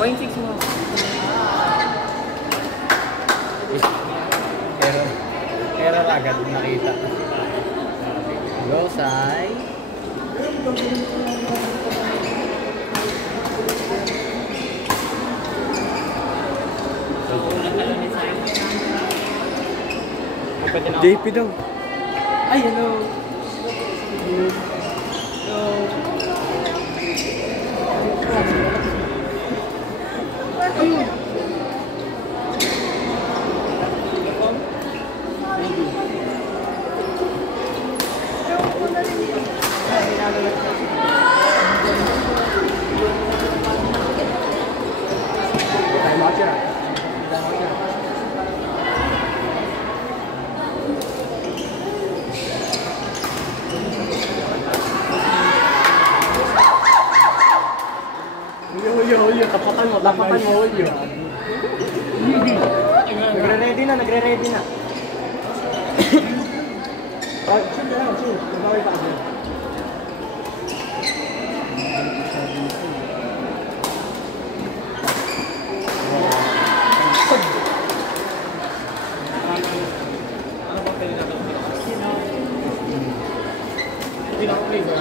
0.6 mo. Error agad nakita. Gosay. JP daw. Ay, hello. Ayun. Yo, tapatan mo, yo. Nagre-ready na. Ay, sige lang, sige. Nabaway pa kasi. Play na.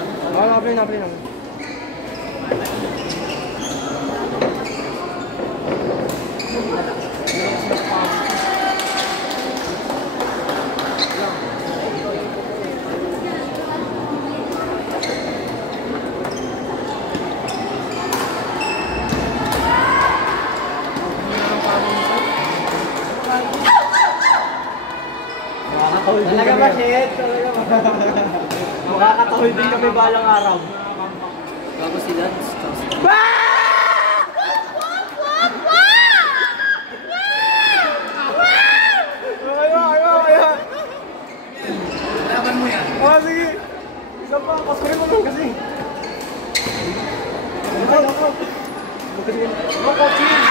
Talaga ba, shit? Talaga ba? Makakatawid din kami balang araw. Bago sila. Kaya. Laban mo yan. Sige. Isa pa, pasukin mo lang kasi. Coaching!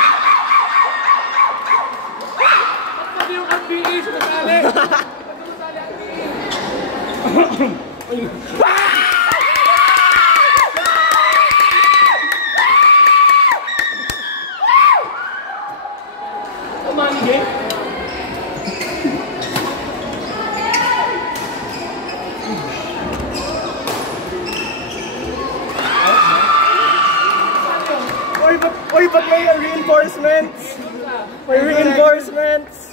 Pati yung RBE, sumasali! Kumanig Oy, ba't may reinforcements? May reinforcements!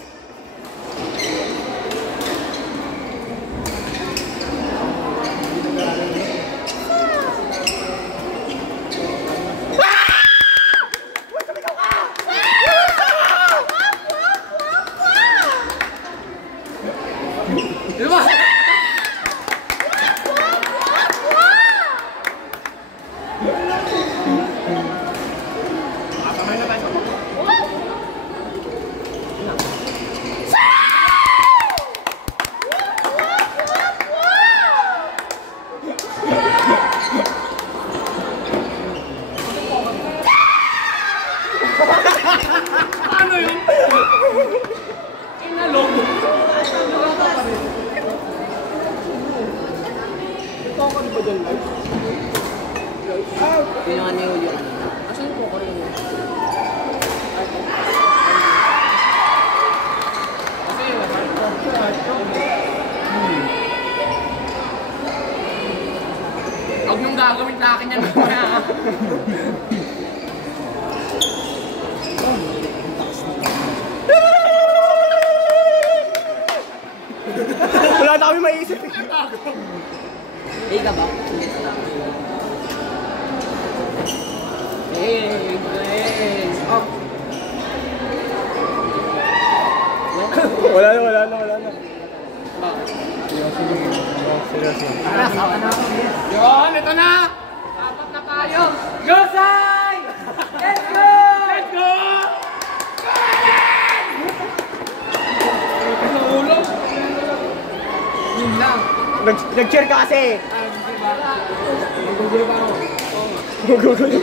Ano yun? Inalog. Ito ako ba dyan live? Yun yung ano yun. Asan yung poko rin yun? Huwag nung gagawin sa akin yan. Wala na kami maiisip eh. Eh ka ba? Eh, friends. Oh. Wala na. Seryoso. Tara, sawa na ako. Yun, ito na! Apat na tayo! Gosay! Let's go! Let's go! Yun lang. Nag-cheer ka kasi. Magugulo ba ako? Magugulo.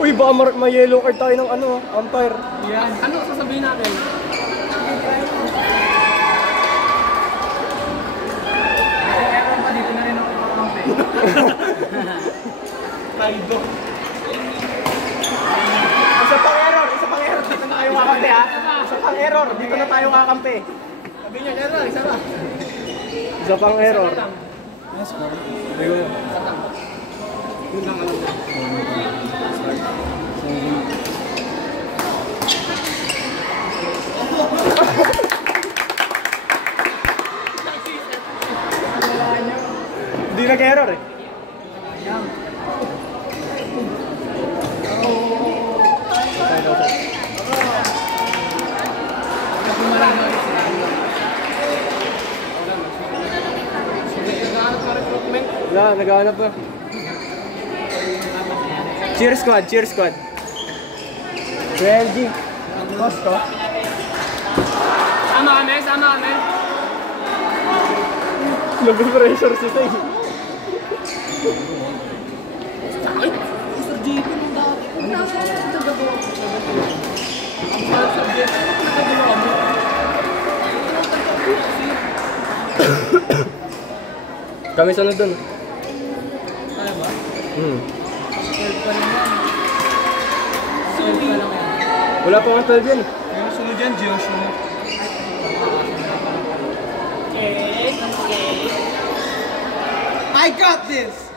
Uy, baka may-yellow card tayo ng ano, umpire. Yan. Ano sasabihin natin? Meron pa dito na rin ako kakampi. Kaido. Isa pa. error. Dito na tayo kakampi. Sabi niya, error, isa pa. Isa pang error. Yun lang alam ko. Hindi nag-error eh. Wala, naghahanap pa. Cheer squad, cheer squad. 12G. Costo. Sama kami, sama kami. Nag-pressure si Tay. Ay, Mr. JP nung dati. Kung nasa nagagawa ko. Ang subject, nagagawa mo. Kami sunod dun. Kaya ba? 12 pa lang yan. 12 pa lang yan. Wala pa nga 12 yan. Yung sunod yan, Joshua. I got this!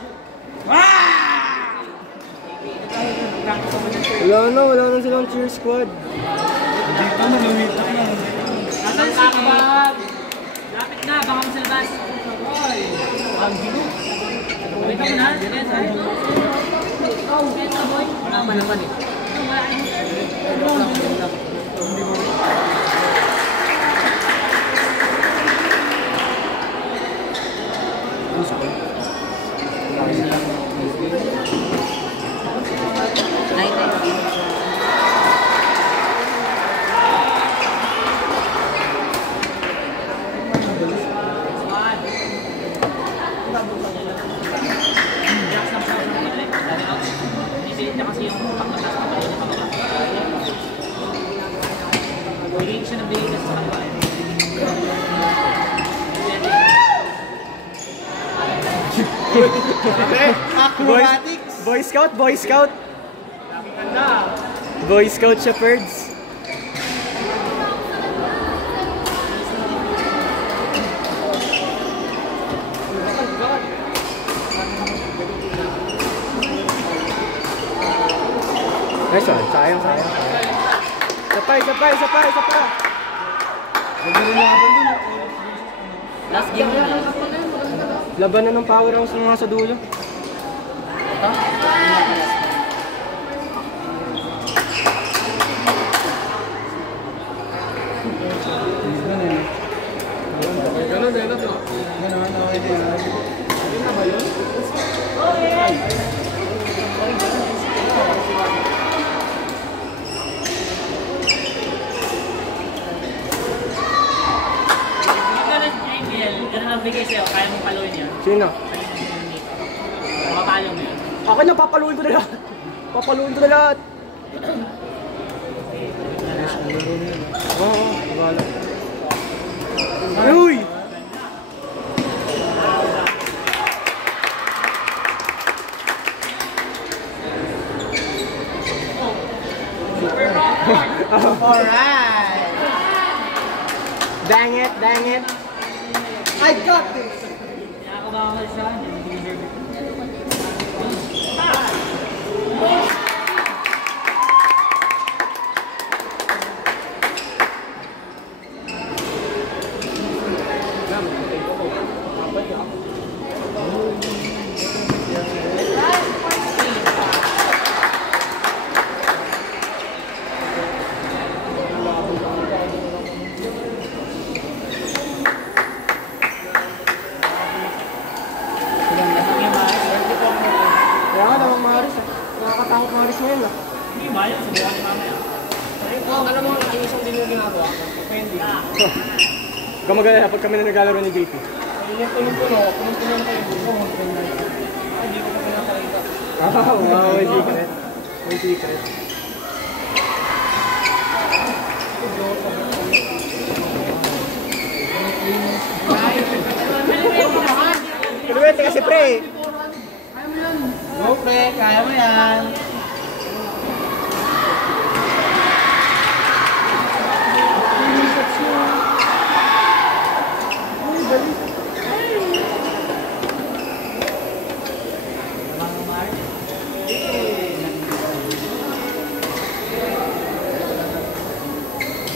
Wala na silang cheer squad. Dito na, lumitak na. Nasaan si Bob? Lapit na, baka masalabas. Ang gino. Wait ako na, Cesar. Boy. Wala man naman eh. Acrobatics! Boy Scout, Boy Scout. Boy Scout Shepherds. Nice one, sayang. Sapay. Last game na lang. Laban na ng powerhouse ng mga sa dulo. Ganun ang bigay sa'yo, kaya mong paluin yan. Sino? Makapalo mo yun. Ako na, papaluin ko na lahat. Oo, wala. Uy! Alright! Dang it! I got this! Kaya ako makakal siya, hindi deserve it. Kaya nga namang Maris eh. Nakakatakot Maris ngayon ah. Hindi ba yun? Subukan ni mamaya. Alam mo, isang din yung ginagawa ko. Depende. Huwag ka mag-alala pag kami na naglalaro ni JP. Yung punong-puno na kayo. Hindi ko pa pinakakita. Wow, may secret. Pinuwete kasi pre. Go pre, kaya mo yan.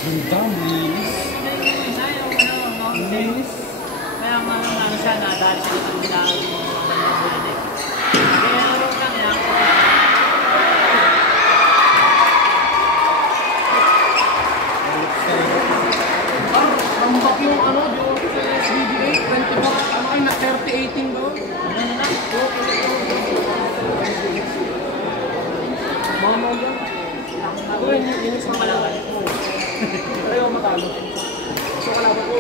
Ganda, linis. Linis. Kaya nga ano siya, nadali siya ng bilang bulan eh. Kaya ano lang yan. Rambak yung ano, yung SBB8, 20 bucks, ano kayo na 30-18 daw? Ano na? Mama yan. Uy, yun yung sa Malawan. Ayaw matalo. So, kalaban ko.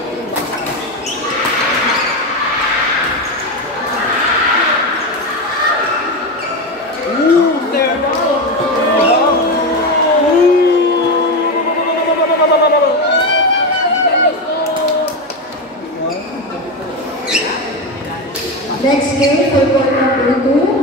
There na! Next game for court number 2.